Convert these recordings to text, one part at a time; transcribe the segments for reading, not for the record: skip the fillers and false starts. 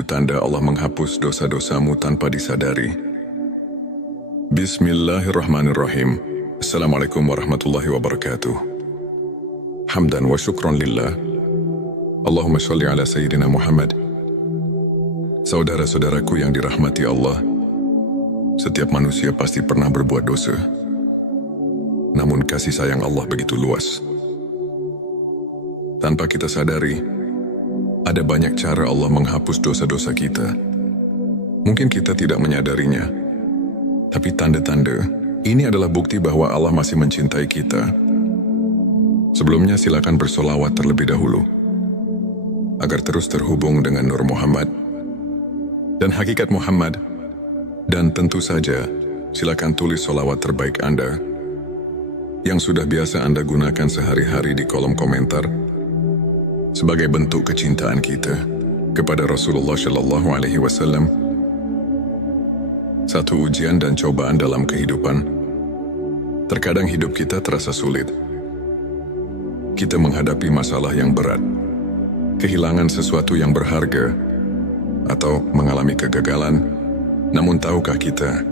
tanda Allah menghapus dosa-dosamu tanpa disadari. Bismillahirrahmanirrahim. Assalamualaikum warahmatullahi wabarakatuh. Hamdan wa syukran lillah. Allahumma sholli ala Sayyidina Muhammad. Saudara-saudaraku yang dirahmati Allah, setiap manusia pasti pernah berbuat dosa. Namun kasih sayang Allah begitu luas. Tanpa kita sadari, ada banyak cara Allah menghapus dosa-dosa kita. Mungkin kita tidak menyadarinya, tapi tanda-tanda ini adalah bukti bahwa Allah masih mencintai kita. Sebelumnya silakan bersolawat terlebih dahulu, agar terus terhubung dengan Nur Muhammad dan hakikat Muhammad. Dan tentu saja, silakan tulis solawat terbaik Anda yang sudah biasa Anda gunakan sehari-hari di kolom komentar sebagai bentuk kecintaan kita kepada Rasulullah Shallallahu Alaihi Wasallam. Satu ujian dan cobaan dalam kehidupan. Terkadang hidup kita terasa sulit. Kita menghadapi masalah yang berat, kehilangan sesuatu yang berharga, atau mengalami kegagalan. Namun tahukah kita,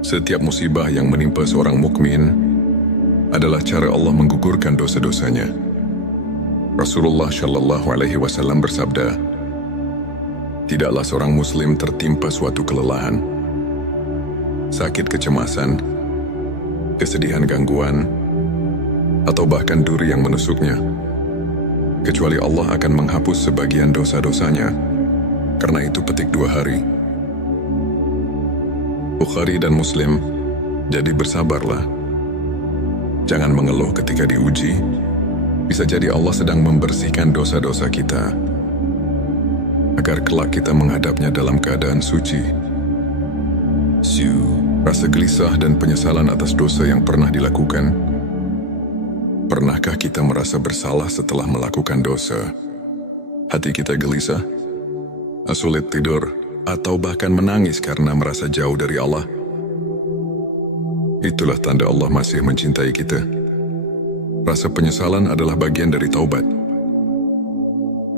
setiap musibah yang menimpa seorang mukmin adalah cara Allah menggugurkan dosa-dosanya. Rasulullah Shallallahu Alaihi Wasallam bersabda, tidaklah seorang muslim tertimpa suatu kelelahan, sakit kecemasan, kesedihan gangguan, atau bahkan duri yang menusuknya, kecuali Allah akan menghapus sebagian dosa-dosanya. Karena itu petik 2 hari. Bukhari dan Muslim, jadi bersabarlah. Jangan mengeluh ketika diuji. Bisa jadi Allah sedang membersihkan dosa-dosa kita, agar kelak kita menghadapnya dalam keadaan suci. Rasa gelisah dan penyesalan atas dosa yang pernah dilakukan. Pernahkah kita merasa bersalah setelah melakukan dosa? Hati kita gelisah, sulit tidur, atau bahkan menangis karena merasa jauh dari Allah. Itulah tanda Allah masih mencintai kita. Rasa penyesalan adalah bagian dari taubat.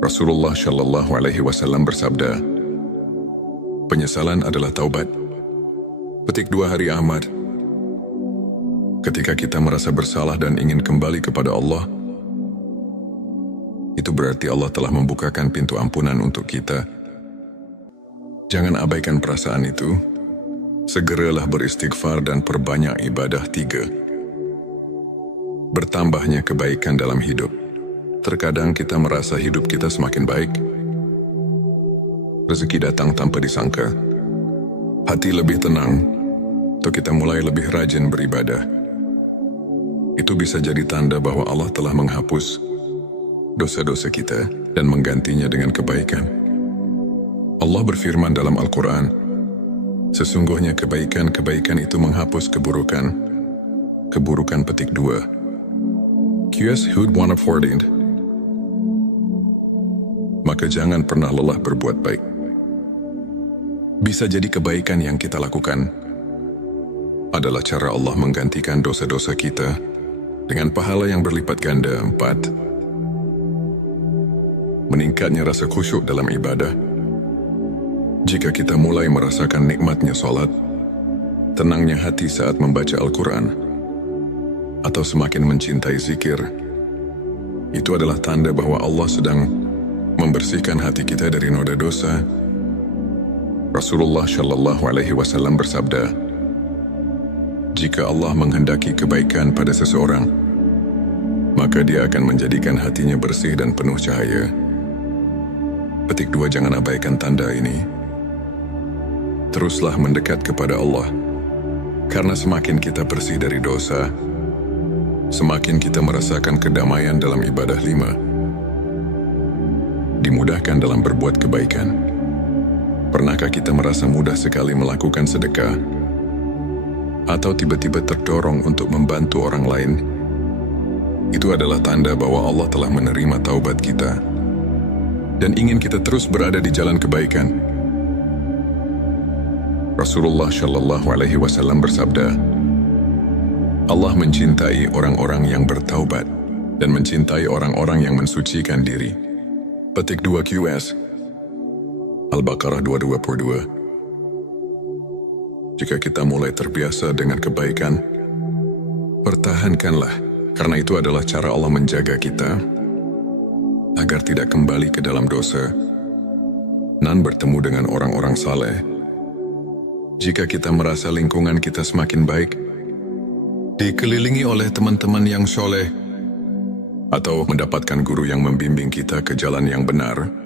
Rasulullah Shallallahu Alaihi Wasallam bersabda, penyesalan adalah taubat. Petik 2 hari Ahmad. Ketika kita merasa bersalah dan ingin kembali kepada Allah, itu berarti Allah telah membukakan pintu ampunan untuk kita. Jangan abaikan perasaan itu. Segeralah beristighfar dan perbanyak ibadah. 3. Bertambahnya kebaikan dalam hidup. Terkadang kita merasa hidup kita semakin baik. Rezeki datang tanpa disangka. Hati lebih tenang, atau kita mulai lebih rajin beribadah. Itu bisa jadi tanda bahwa Allah telah menghapus dosa-dosa kita dan menggantinya dengan kebaikan. Allah berfirman dalam Al-Quran, sesungguhnya kebaikan-kebaikan itu menghapus keburukan. Keburukan petik 2. QS Hud 114. Maka jangan pernah lelah berbuat baik. Bisa jadi kebaikan yang kita lakukan adalah cara Allah menggantikan dosa-dosa kita dengan pahala yang berlipat ganda. 4. Meningkatnya rasa khusyuk dalam ibadah. Jika kita mulai merasakan nikmatnya salat, tenangnya hati saat membaca Al-Quran, atau semakin mencintai zikir, itu adalah tanda bahwa Allah sedang membersihkan hati kita dari noda dosa. Rasulullah Shallallahu Alaihi Wasallam bersabda, jika Allah menghendaki kebaikan pada seseorang, maka Dia akan menjadikan hatinya bersih dan penuh cahaya. Petik 2. Jangan abaikan tanda ini. Teruslah mendekat kepada Allah, karena semakin kita bersih dari dosa, semakin kita merasakan kedamaian dalam ibadah. 5. Dimudahkan dalam berbuat kebaikan. Pernahkah kita merasa mudah sekali melakukan sedekah, atau tiba-tiba terdorong untuk membantu orang lain? Itu adalah tanda bahwa Allah telah menerima taubat kita dan ingin kita terus berada di jalan kebaikan. Rasulullah Shallallahu Alaihi Wasallam bersabda, Allah mencintai orang-orang yang bertaubat dan mencintai orang-orang yang mensucikan diri. Petik 2 QS. Al-Baqarah 222. Jika kita mulai terbiasa dengan kebaikan, pertahankanlah, karena itu adalah cara Allah menjaga kita agar tidak kembali ke dalam dosa dan bertemu dengan orang-orang saleh. Jika kita merasa lingkungan kita semakin baik, dikelilingi oleh teman-teman yang soleh, atau mendapatkan guru yang membimbing kita ke jalan yang benar,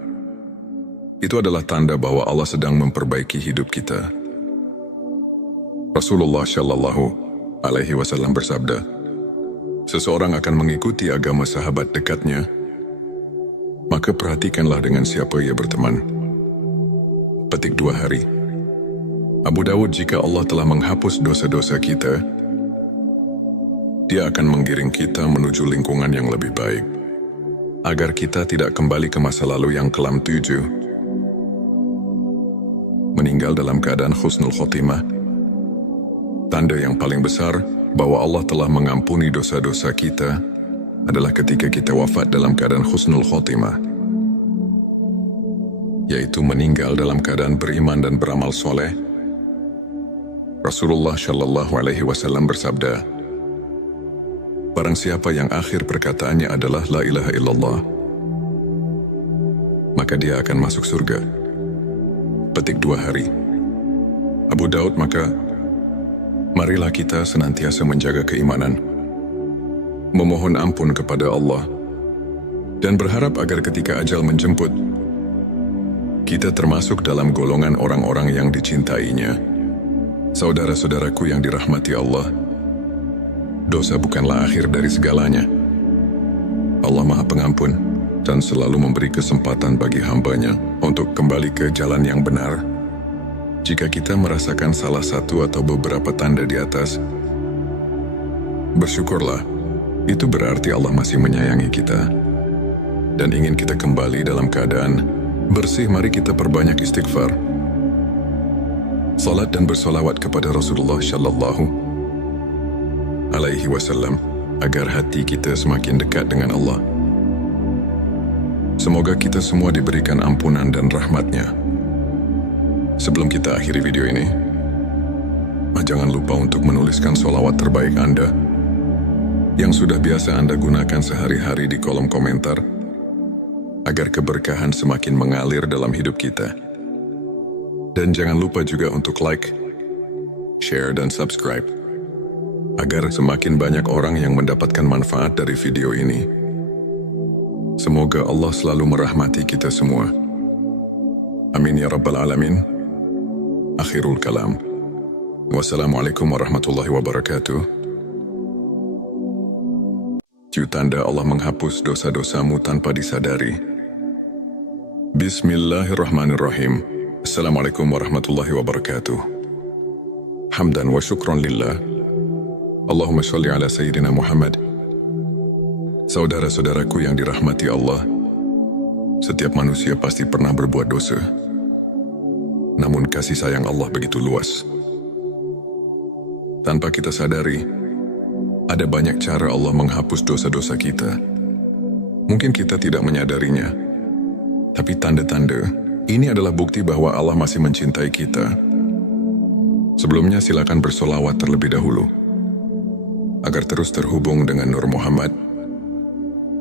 itu adalah tanda bahwa Allah sedang memperbaiki hidup kita. Rasulullah Shallallahu Alaihi Wasallam bersabda, seseorang akan mengikuti agama sahabat dekatnya, maka perhatikanlah dengan siapa ia berteman. Petik 2 hari. Abu Dawud, jika Allah telah menghapus dosa-dosa kita, Dia akan menggiring kita menuju lingkungan yang lebih baik, agar kita tidak kembali ke masa lalu yang kelam. 7. Meninggal dalam keadaan husnul khotimah. Tanda yang paling besar bahwa Allah telah mengampuni dosa-dosa kita adalah ketika kita wafat dalam keadaan husnul khotimah, yaitu meninggal dalam keadaan beriman dan beramal soleh. Rasulullah Shallallahu Alaihi Wasallam bersabda, barang siapa yang akhir perkataannya adalah La ilaha illallah, maka dia akan masuk surga. Petik 2 hari. Abu Daud, maka marilah kita senantiasa menjaga keimanan, memohon ampun kepada Allah, dan berharap agar ketika ajal menjemput, kita termasuk dalam golongan orang-orang yang dicintainya. Saudara-saudaraku yang dirahmati Allah, dosa bukanlah akhir dari segalanya. Allah Maha Pengampun dan selalu memberi kesempatan bagi hambanya untuk kembali ke jalan yang benar. Jika kita merasakan salah satu atau beberapa tanda di atas, bersyukurlah. Itu berarti Allah masih menyayangi kita dan ingin kita kembali dalam keadaan bersih. Mari kita perbanyak istighfar, salat dan bersolawat kepada Rasulullah Shallallahu Alaihi Wasallam agar hati kita semakin dekat dengan Allah. Semoga kita semua diberikan ampunan dan rahmatnya. Sebelum kita akhiri video ini, jangan lupa untuk menuliskan sholawat terbaik Anda yang sudah biasa Anda gunakan sehari-hari di kolom komentar, agar keberkahan semakin mengalir dalam hidup kita. Dan jangan lupa juga untuk like, share, dan subscribe, agar semakin banyak orang yang mendapatkan manfaat dari video ini. Semoga Allah selalu merahmati kita semua. Amin ya Rabbal Alamin. Akhirul kalam. Wassalamualaikum warahmatullahi wabarakatuh. Tanda Allah menghapus dosa-dosamu tanpa disadari. Bismillahirrahmanirrahim. Assalamualaikum warahmatullahi wabarakatuh. Hamdan wa syukran lillah. Allahumma sholli ala Sayyidina Muhammad. Saudara-saudaraku yang dirahmati Allah, setiap manusia pasti pernah berbuat dosa. Namun kasih sayang Allah begitu luas. Tanpa kita sadari, ada banyak cara Allah menghapus dosa-dosa kita. Mungkin kita tidak menyadarinya, tapi tanda-tanda ini adalah bukti bahwa Allah masih mencintai kita. Sebelumnya silakan bersolawat terlebih dahulu, agar terus terhubung dengan Nur Muhammad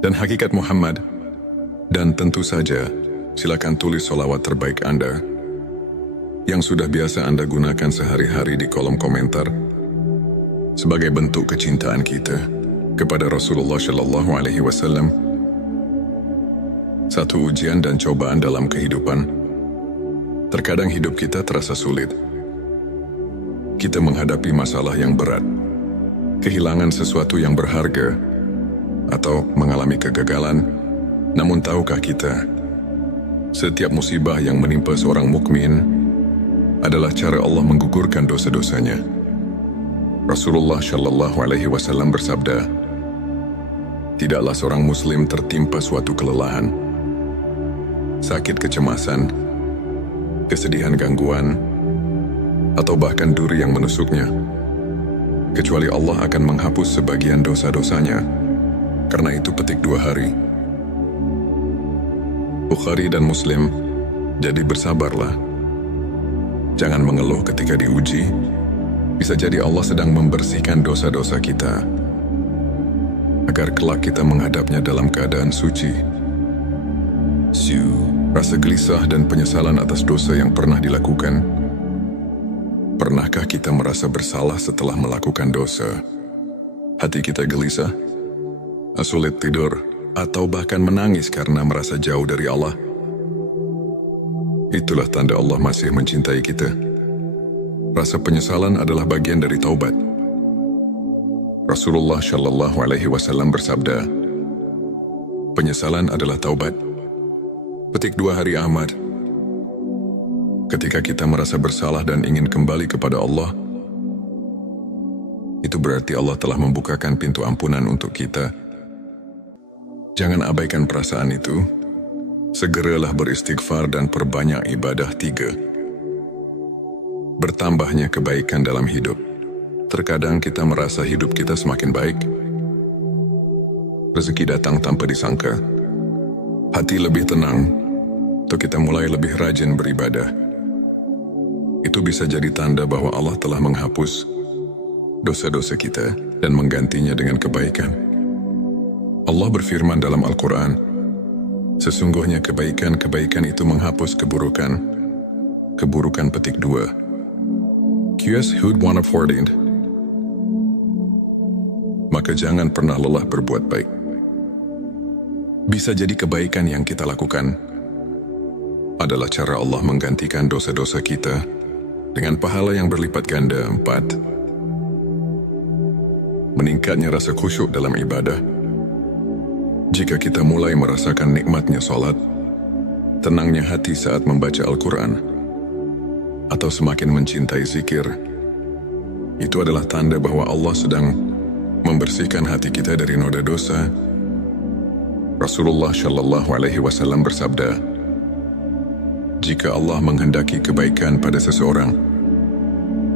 dan hakikat Muhammad. Dan tentu saja, silakan tulis solawat terbaik Anda yang sudah biasa Anda gunakan sehari-hari di kolom komentar, sebagai bentuk kecintaan kita kepada Rasulullah Shallallahu Alaihi Wasallam. Satu ujian dan cobaan dalam kehidupan. Terkadang hidup kita terasa sulit. Kita menghadapi masalah yang berat, kehilangan sesuatu yang berharga, atau mengalami kegagalan. Namun tahukah kita, setiap musibah yang menimpa seorang mukmin adalah cara Allah menggugurkan dosa-dosanya. Rasulullah Shallallahu Alaihi Wasallam bersabda, tidaklah seorang muslim tertimpa suatu kelelahan, sakit, kecemasan, kesedihan, gangguan, atau bahkan duri yang menusuknya, kecuali Allah akan menghapus sebagian dosa-dosanya. Karena itu petik 2 hari. Bukhari dan Muslim Jadi bersabarlah. Jangan mengeluh ketika diuji. Bisa jadi Allah sedang membersihkan dosa-dosa kita, agar kelak kita menghadapnya dalam keadaan suci. Rasa gelisah dan penyesalan atas dosa yang pernah dilakukan. Pernahkah kita merasa bersalah setelah melakukan dosa? Hati kita gelisah, sulit tidur, atau bahkan menangis karena merasa jauh dari Allah. Itulah tanda Allah masih mencintai kita. Rasa penyesalan adalah bagian dari taubat. Rasulullah Shallallahu Alaihi Wasallam bersabda, penyesalan adalah taubat. Petik 2 Hari Ahmad. Ketika kita merasa bersalah dan ingin kembali kepada Allah, itu berarti Allah telah membukakan pintu ampunan untuk kita. Jangan abaikan perasaan itu. Segeralah beristighfar dan perbanyak ibadah. 3. Bertambahnya kebaikan dalam hidup. Terkadang kita merasa hidup kita semakin baik. Rezeki datang tanpa disangka. Hati lebih tenang, atau kita mulai lebih rajin beribadah. Itu bisa jadi tanda bahwa Allah telah menghapus dosa-dosa kita dan menggantinya dengan kebaikan. Allah berfirman dalam Al-Quran, sesungguhnya kebaikan-kebaikan itu menghapus keburukan. Keburukan petik 2. QS Hud 114. Maka jangan pernah lelah berbuat baik. Bisa jadi kebaikan yang kita lakukan adalah cara Allah menggantikan dosa-dosa kita dengan pahala yang berlipat ganda. 4. Meningkatnya rasa khusyuk dalam ibadah. Jika kita mulai merasakan nikmatnya salat, tenangnya hati saat membaca Al-Quran, atau semakin mencintai zikir, itu adalah tanda bahwa Allah sedang membersihkan hati kita dari noda dosa. Rasulullah Shallallahu Alaihi Wasallam bersabda, jika Allah menghendaki kebaikan pada seseorang,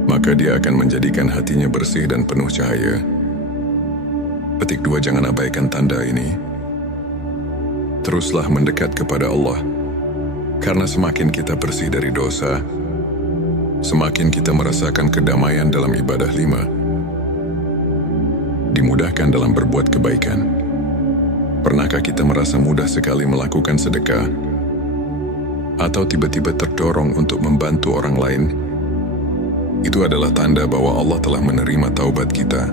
maka Dia akan menjadikan hatinya bersih dan penuh cahaya. Petik 2. Jangan abaikan tanda ini. Teruslah mendekat kepada Allah, karena semakin kita bersih dari dosa, semakin kita merasakan kedamaian dalam ibadah. 5. Dimudahkan dalam berbuat kebaikan. Pernahkah kita merasa mudah sekali melakukan sedekah? Atau tiba-tiba terdorong untuk membantu orang lain? Itu adalah tanda bahwa Allah telah menerima taubat kita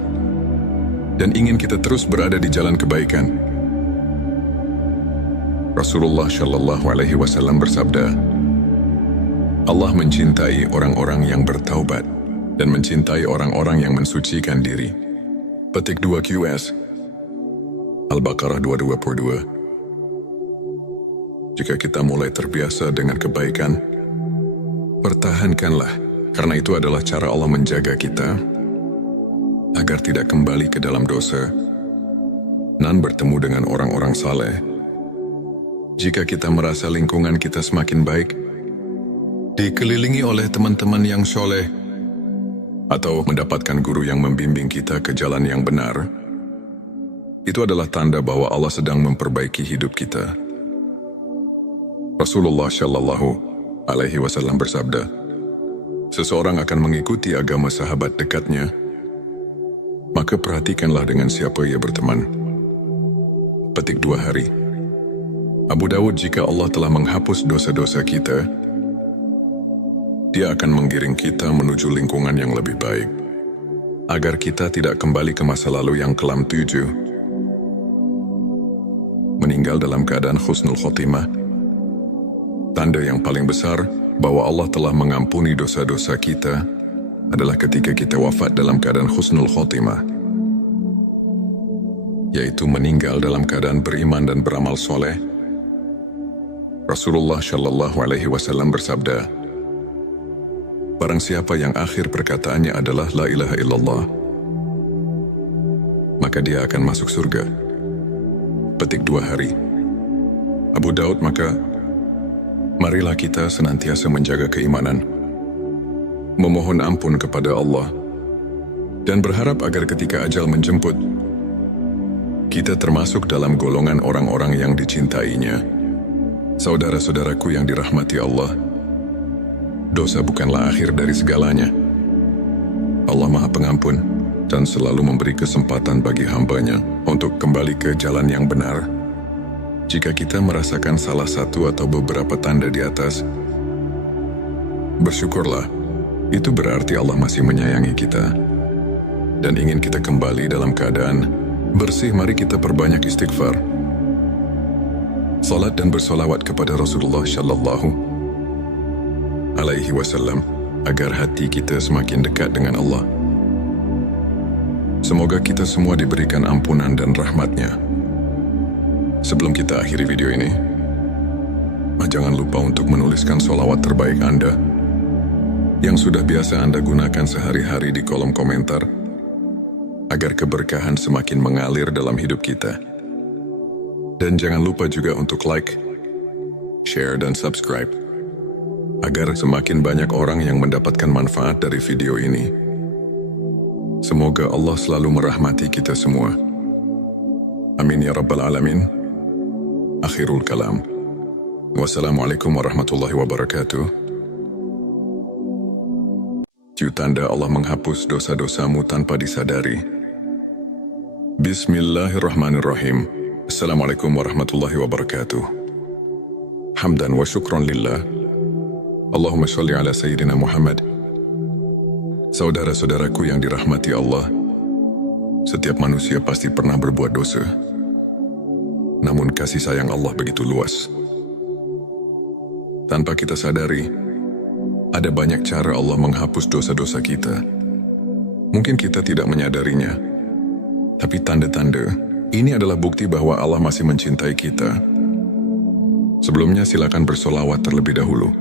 dan ingin kita terus berada di jalan kebaikan. Rasulullah Shallallahu Alaihi Wasallam bersabda, Allah mencintai orang-orang yang bertaubat dan mencintai orang-orang yang mensucikan diri. Petik 2 QS Al-Baqarah 222. Jika kita mulai terbiasa dengan kebaikan, pertahankanlah, karena itu adalah cara Allah menjaga kita agar tidak kembali ke dalam dosa dan bertemu dengan orang-orang saleh. Jika kita merasa lingkungan kita semakin baik, dikelilingi oleh teman-teman yang soleh, atau mendapatkan guru yang membimbing kita ke jalan yang benar, itu adalah tanda bahwa Allah sedang memperbaiki hidup kita. Rasulullah Shallallahu Alaihi Wasallam bersabda, seseorang akan mengikuti agama sahabat dekatnya, maka perhatikanlah dengan siapa ia berteman. Petik 2 hari. Abu Dawud, jika Allah telah menghapus dosa-dosa kita, Dia akan menggiring kita menuju lingkungan yang lebih baik, agar kita tidak kembali ke masa lalu yang kelam. 7. Meninggal dalam keadaan husnul khotimah. Tanda yang paling besar bahwa Allah telah mengampuni dosa-dosa kita adalah ketika kita wafat dalam keadaan husnul khotimah, yaitu meninggal dalam keadaan beriman dan beramal soleh. Rasulullah Shallallahu Alaihi Wasallam bersabda, barang siapa yang akhir perkataannya adalah La ilaha illallah, maka dia akan masuk surga. Petik 2 hari. Abu Daud, maka marilah kita senantiasa menjaga keimanan, memohon ampun kepada Allah, dan berharap agar ketika ajal menjemput, kita termasuk dalam golongan orang-orang yang dicintainya. Saudara-saudaraku yang dirahmati Allah, dosa bukanlah akhir dari segalanya. Allah Maha Pengampun dan selalu memberi kesempatan bagi hamba-Nya untuk kembali ke jalan yang benar. Jika kita merasakan salah satu atau beberapa tanda di atas, bersyukurlah. Itu berarti Allah masih menyayangi kita dan ingin kita kembali dalam keadaan bersih. Mari kita perbanyak istighfar, salat dan bersolawat kepada Rasulullah Shallallahu Alaihi Wasallam agar hati kita semakin dekat dengan Allah. Semoga kita semua diberikan ampunan dan rahmat-Nya. Sebelum kita akhiri video ini, jangan lupa untuk menuliskan sholawat terbaik Anda yang sudah biasa Anda gunakan sehari-hari di kolom komentar agar keberkahan semakin mengalir dalam hidup kita. Dan jangan lupa juga untuk like, share, dan subscribe agar semakin banyak orang yang mendapatkan manfaat dari video ini. Semoga Allah selalu merahmati kita semua. Amin ya Rabbal Alamin. Akhirul kalam. Wassalamualaikum warahmatullahi wabarakatuh. Tanda Allah menghapus dosa-dosamu tanpa disadari. Bismillahirrahmanirrahim. Assalamualaikum warahmatullahi wabarakatuh. Hamdan wa syukran lillah. Allahumma sholli ala Sayyidina Muhammad. Saudara-saudaraku yang dirahmati Allah, setiap manusia pasti pernah berbuat dosa. Namun kasih sayang Allah begitu luas. Tanpa kita sadari, ada banyak cara Allah menghapus dosa-dosa kita. Mungkin kita tidak menyadarinya, tapi tanda-tanda ini adalah bukti bahwa Allah masih mencintai kita. Sebelumnya silakan bersolawat terlebih dahulu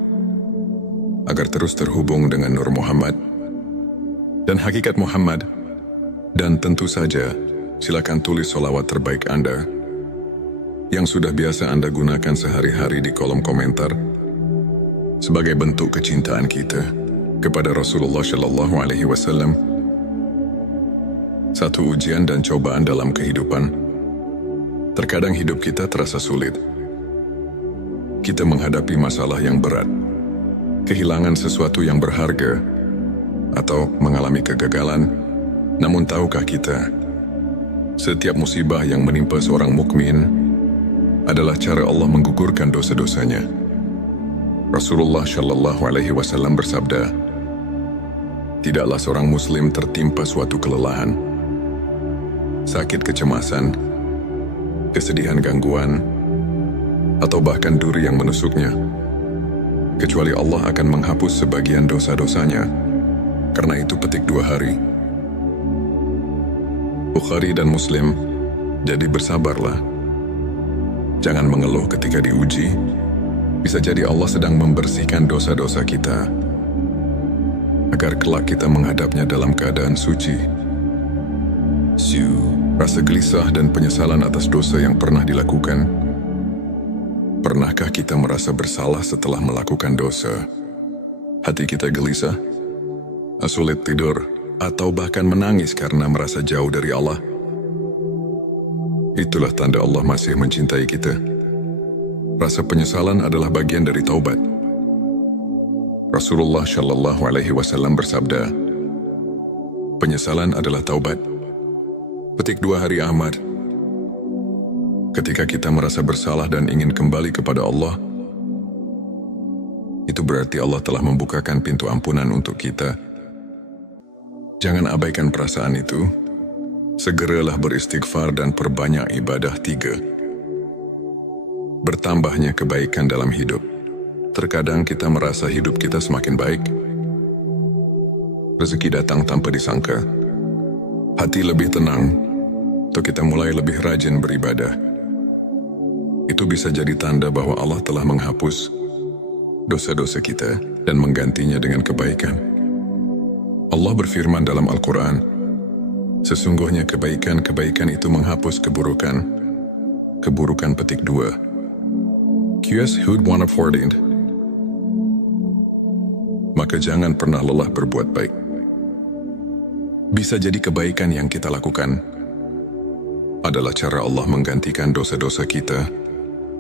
agar terus terhubung dengan Nur Muhammad dan hakikat Muhammad. Dan tentu saja, silakan tulis solawat terbaik Anda yang sudah biasa Anda gunakan sehari-hari di kolom komentar sebagai bentuk kecintaan kita kepada Rasulullah Shallallahu Alaihi Wasallam. Satu ujian dan cobaan dalam kehidupan. Terkadang hidup kita terasa sulit. Kita menghadapi masalah yang berat, kehilangan sesuatu yang berharga, atau mengalami kegagalan. Namun tahukah kita, setiap musibah yang menimpa seorang mukmin adalah cara Allah menggugurkan dosa-dosanya. Rasulullah Shallallahu Alaihi Wasallam bersabda, tidaklah seorang muslim tertimpa suatu kelelahan, sakit kecemasan, kesedihan gangguan, atau bahkan duri yang menusuknya, kecuali Allah akan menghapus sebagian dosa-dosanya. Karena itu petik 2 hari. Bukhari dan Muslim. Jadi bersabarlah. Jangan mengeluh ketika diuji. Bisa jadi Allah sedang membersihkan dosa-dosa kita agar kelak kita menghadapnya dalam keadaan suci. Rasa gelisah dan penyesalan atas dosa yang pernah dilakukan. Pernahkah kita merasa bersalah setelah melakukan dosa? Hati kita gelisah, sulit tidur, atau bahkan menangis karena merasa jauh dari Allah. Itulah tanda Allah masih mencintai kita. Rasa penyesalan adalah bagian dari taubat. Rasulullah Shallallahu Alaihi Wasallam bersabda, penyesalan adalah taubat. Petik 2 hari Ahmad. Ketika kita merasa bersalah dan ingin kembali kepada Allah, itu berarti Allah telah membukakan pintu ampunan untuk kita. Jangan abaikan perasaan itu. Segeralah beristighfar dan perbanyak ibadah. 3. Bertambahnya kebaikan dalam hidup. Terkadang kita merasa hidup kita semakin baik. Rezeki datang tanpa disangka. Hati lebih tenang, atau kita mulai lebih rajin beribadah. Itu bisa jadi tanda bahwa Allah telah menghapus dosa-dosa kita dan menggantinya dengan kebaikan. Allah berfirman dalam Al-Quran, sesungguhnya kebaikan-kebaikan itu menghapus keburukan. Keburukan petik 2. QS Hud 114. Maka jangan pernah lelah berbuat baik. Bisa jadi kebaikan yang kita lakukan adalah cara Allah menggantikan dosa-dosa kita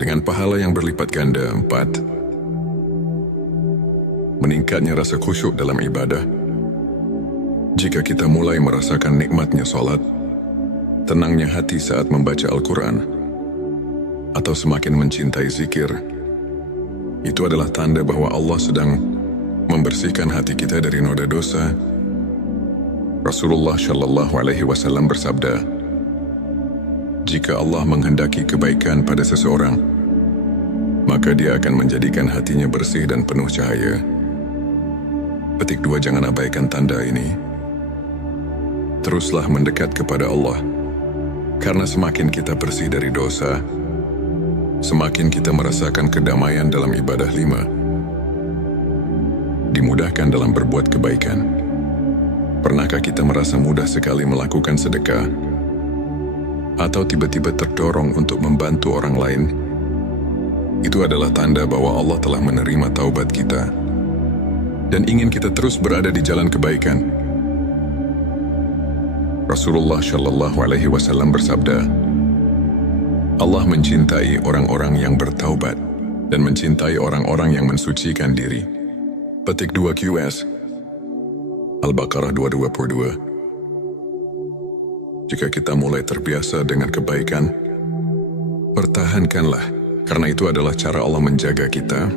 dengan pahala yang berlipat ganda. 4. Meningkatnya rasa khusyuk dalam ibadah. Jika kita mulai merasakan nikmatnya solat, tenangnya hati saat membaca Al-Quran, atau semakin mencintai zikir, itu adalah tanda bahwa Allah sedang membersihkan hati kita dari noda dosa. Rasulullah Shallallahu Alaihi Wasallam bersabda, jika Allah menghendaki kebaikan pada seseorang, maka Dia akan menjadikan hatinya bersih dan penuh cahaya. Petik 2. Jangan abaikan tanda ini. Teruslah mendekat kepada Allah, karena semakin kita bersih dari dosa, semakin kita merasakan kedamaian dalam ibadah. 5. Dimudahkan dalam berbuat kebaikan. Pernahkah kita merasa mudah sekali melakukan sedekah, atau tiba-tiba terdorong untuk membantu orang lain? Itu adalah tanda bahwa Allah telah menerima taubat kita dan ingin kita terus berada di jalan kebaikan. Rasulullah Shallallahu Alaihi Wasallam bersabda, Allah mencintai orang-orang yang bertaubat dan mencintai orang-orang yang mensucikan diri. Petik 2 QS Al-Baqarah 222. Jika kita mulai terbiasa dengan kebaikan, pertahankanlah, karena itu adalah cara Allah menjaga kita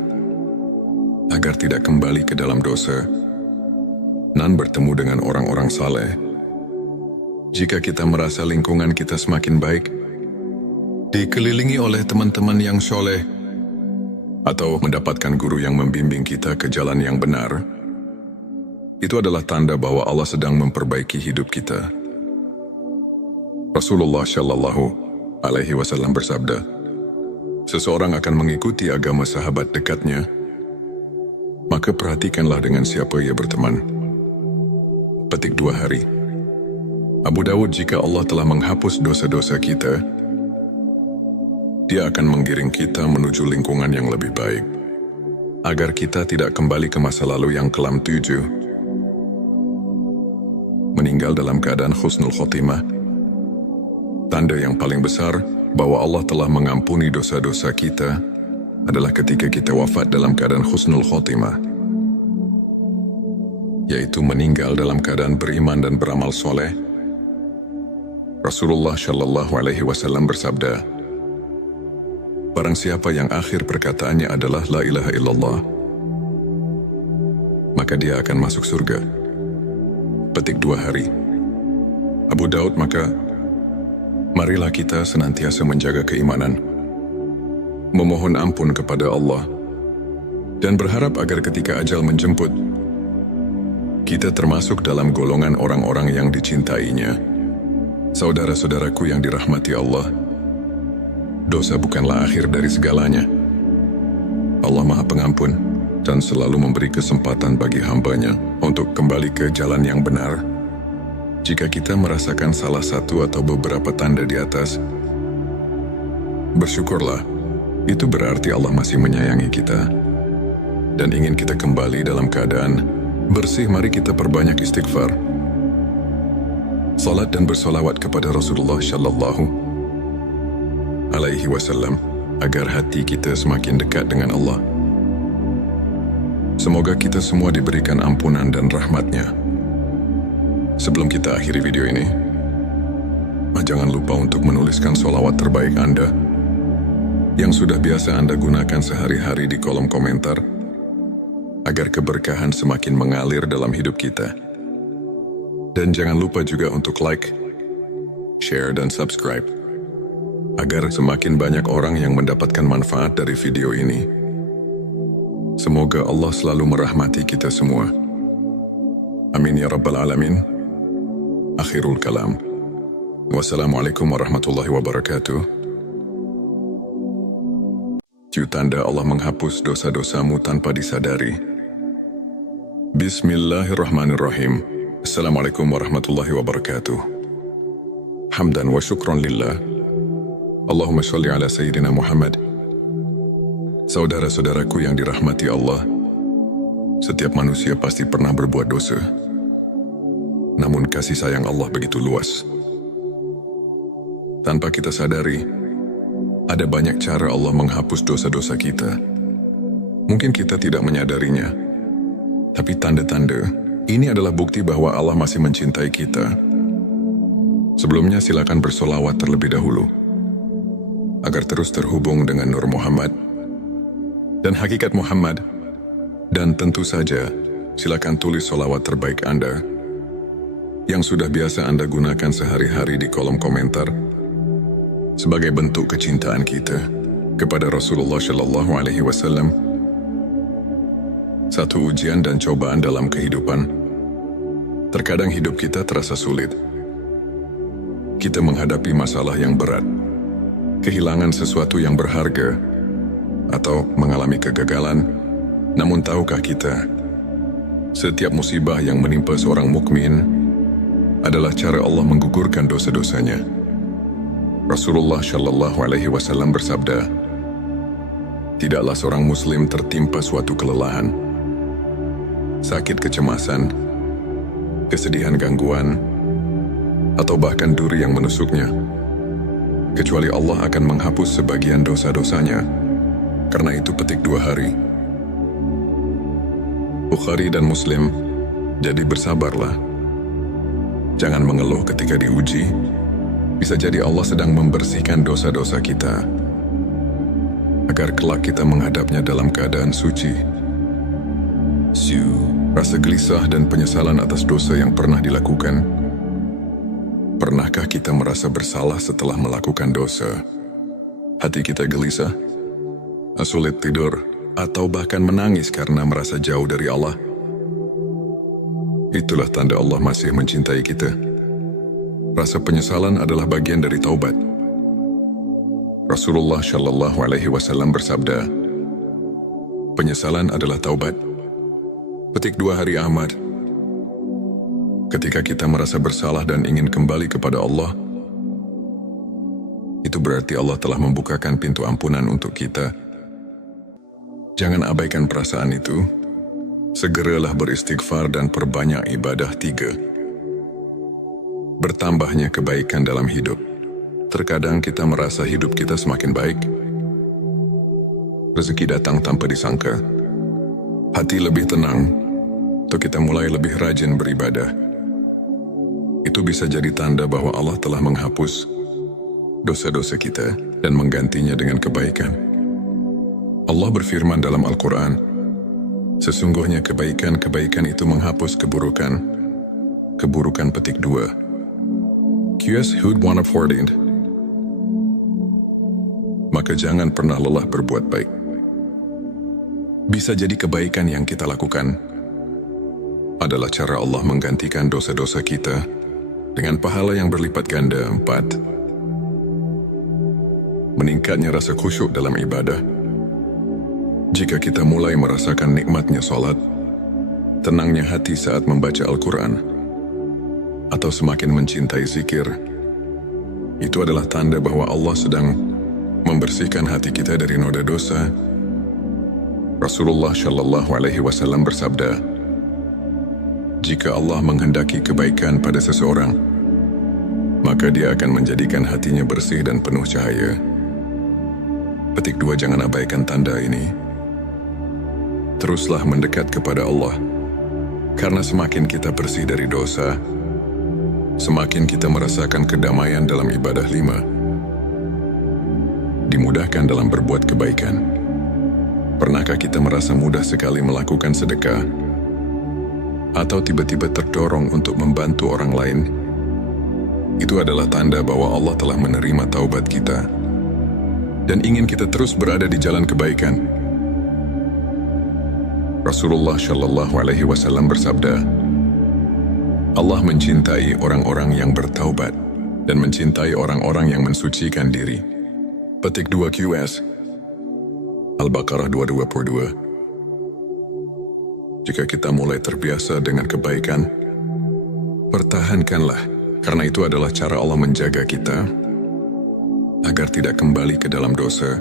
agar tidak kembali ke dalam dosa dan bertemu dengan orang-orang saleh. Jika kita merasa lingkungan kita semakin baik, dikelilingi oleh teman-teman yang soleh, atau mendapatkan guru yang membimbing kita ke jalan yang benar, itu adalah tanda bahwa Allah sedang memperbaiki hidup kita. Rasulullah Shallallahu Alaihi Wasallam bersabda, seseorang akan mengikuti agama sahabat dekatnya, maka perhatikanlah dengan siapa ia berteman. Petik 2 hari. Abu Dawud, jika Allah telah menghapus dosa-dosa kita, Dia akan menggiring kita menuju lingkungan yang lebih baik, agar kita tidak kembali ke masa lalu yang kelam. 7. Meninggal dalam keadaan husnul khotimah. Tanda yang paling besar bahwa Allah telah mengampuni dosa-dosa kita adalah ketika kita wafat dalam keadaan husnul khotimah, yaitu meninggal dalam keadaan beriman dan beramal soleh. Rasulullah Shallallahu Alaihi Wasallam bersabda, barang siapa yang akhir perkataannya adalah la ilaha illallah, maka dia akan masuk surga. Petik 2 hari. Abu Daud, maka marilah kita senantiasa menjaga keimanan, memohon ampun kepada Allah, dan berharap agar ketika ajal menjemput, kita termasuk dalam golongan orang-orang yang dicintainya. Saudara-saudaraku yang dirahmati Allah, dosa bukanlah akhir dari segalanya. Allah Maha Pengampun dan selalu memberi kesempatan bagi hamba-Nya untuk kembali ke jalan yang benar. Jika kita merasakan salah satu atau beberapa tanda di atas, bersyukurlah. Itu berarti Allah masih menyayangi kita dan ingin kita kembali dalam keadaan bersih. Mari kita perbanyak istighfar, salat dan bersolawat kepada Rasulullah Shallallahu Alaihi Wasallam agar hati kita semakin dekat dengan Allah. Semoga kita semua diberikan ampunan dan rahmat-Nya. Sebelum kita akhiri video ini, jangan lupa untuk menuliskan sholawat terbaik Anda yang sudah biasa Anda gunakan sehari-hari di kolom komentar, agar keberkahan semakin mengalir dalam hidup kita. Dan jangan lupa juga untuk like, share, dan subscribe, agar semakin banyak orang yang mendapatkan manfaat dari video ini. Semoga Allah selalu merahmati kita semua. Amin ya Rabbal Alamin. Akhirul kalam. Wassalamualaikum warahmatullahi wabarakatuh. Tanda Allah menghapus dosa-dosamu tanpa disadari. Bismillahirrahmanirrahim. Assalamualaikum warahmatullahi wabarakatuh. Hamdan wa syukran lillah. Allahumma sholli ala Sayyidina Muhammad. Saudara-saudaraku yang dirahmati Allah, setiap manusia pasti pernah berbuat dosa. Namun kasih sayang Allah begitu luas. Tanpa kita sadari, Ada banyak cara Allah menghapus dosa-dosa kita. Mungkin kita tidak menyadarinya, tapi tanda-tanda ini adalah bukti bahwa Allah masih mencintai kita. Sebelumnya silakan bersolawat terlebih dahulu, agar terus terhubung dengan Nur Muhammad dan hakikat Muhammad. Dan tentu saja, silakan tulis solawat terbaik Anda yang sudah biasa Anda gunakan sehari-hari di kolom komentar sebagai bentuk kecintaan kita kepada Rasulullah Shallallahu Alaihi Wasallam. Satu ujian dan cobaan dalam kehidupan. Terkadang hidup kita terasa sulit. Kita menghadapi masalah yang berat, kehilangan sesuatu yang berharga, atau mengalami kegagalan. Namun tahukah kita, setiap musibah yang menimpa seorang mukmin adalah cara Allah menggugurkan dosa-dosanya. Rasulullah Shallallahu Alaihi Wasallam bersabda, tidaklah seorang muslim tertimpa suatu kelelahan, sakit kecemasan, kesedihan gangguan, atau bahkan duri yang menusuknya, kecuali Allah akan menghapus sebagian dosa-dosanya. Karena itu petik 2 hari. Bukhari dan Muslim, jadi bersabarlah. Jangan mengeluh ketika diuji. Bisa jadi Allah sedang membersihkan dosa-dosa kita, agar kelak kita menghadapnya dalam keadaan suci. Rasa gelisah dan penyesalan atas dosa yang pernah dilakukan. Pernahkah kita merasa bersalah setelah melakukan dosa? Hati kita gelisah, sulit tidur, atau bahkan menangis karena merasa jauh dari Allah. Itulah tanda Allah masih mencintai kita. Rasa penyesalan adalah bagian dari taubat. Rasulullah Shallallahu Alaihi Wasallam bersabda, penyesalan adalah taubat. Petik 2 hari Ahmad. Ketika kita merasa bersalah dan ingin kembali kepada Allah, itu berarti Allah telah membukakan pintu ampunan untuk kita. Jangan abaikan perasaan itu. Segeralah beristighfar dan perbanyak ibadah. 3. Bertambahnya kebaikan dalam hidup. Terkadang kita merasa hidup kita semakin baik. Rezeki datang tanpa disangka. Hati lebih tenang, atau kita mulai lebih rajin beribadah. Itu bisa jadi tanda bahwa Allah telah menghapus dosa-dosa kita dan menggantinya dengan kebaikan. Allah berfirman dalam Al-Quran, sesungguhnya kebaikan-kebaikan itu menghapus keburukan. Keburukan petik 2. QS Hud 114. Maka jangan pernah lelah berbuat baik. Bisa jadi kebaikan yang kita lakukan adalah cara Allah menggantikan dosa-dosa kita dengan pahala yang berlipat ganda. 4. Meningkatnya rasa khusyuk dalam ibadah. Jika kita mulai merasakan nikmatnya salat, tenangnya hati saat membaca Al-Quran, atau semakin mencintai zikir, itu adalah tanda bahwa Allah sedang membersihkan hati kita dari noda dosa. Rasulullah Shallallahu Alaihi Wasallam bersabda, jika Allah menghendaki kebaikan pada seseorang, maka Dia akan menjadikan hatinya bersih dan penuh cahaya. Petik 2. Jangan abaikan tanda ini. Teruslah mendekat kepada Allah, karena semakin kita bersih dari dosa, semakin kita merasakan kedamaian dalam ibadah. 5. Dimudahkan dalam berbuat kebaikan. Pernahkah kita merasa mudah sekali melakukan sedekah, atau tiba-tiba terdorong untuk membantu orang lain? Itu adalah tanda bahwa Allah telah menerima taubat kita dan ingin kita terus berada di jalan kebaikan. Rasulullah Shallallahu Alaihi Wasallam bersabda, Allah mencintai orang-orang yang bertaubat dan mencintai orang-orang yang mensucikan diri. Petik 2 QS Al-Baqarah 222. Jika kita mulai terbiasa dengan kebaikan, pertahankanlah, karena itu adalah cara Allah menjaga kita agar tidak kembali ke dalam dosa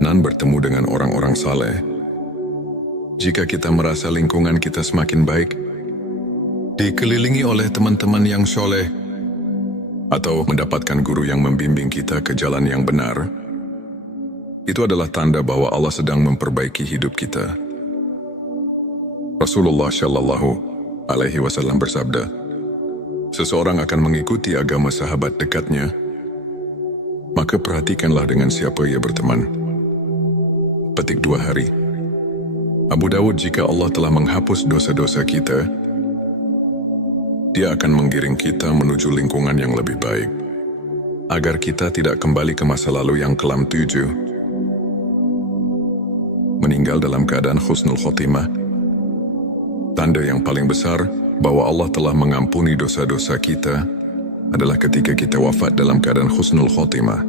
dan bertemu dengan orang-orang saleh. Jika kita merasa lingkungan kita semakin baik, dikelilingi oleh teman-teman yang soleh, atau mendapatkan guru yang membimbing kita ke jalan yang benar, itu adalah tanda bahwa Allah sedang memperbaiki hidup kita. Rasulullah Shallallahu Alaihi Wasallam bersabda, seseorang akan mengikuti agama sahabat dekatnya, maka perhatikanlah dengan siapa ia berteman. Petik 2 hari. Abu Dawud, jika Allah telah menghapus dosa-dosa kita, Dia akan menggiring kita menuju lingkungan yang lebih baik, agar kita tidak kembali ke masa lalu yang kelam 7, meninggal dalam keadaan husnul khotimah. Tanda yang paling besar bahwa Allah telah mengampuni dosa-dosa kita adalah ketika kita wafat dalam keadaan husnul khotimah.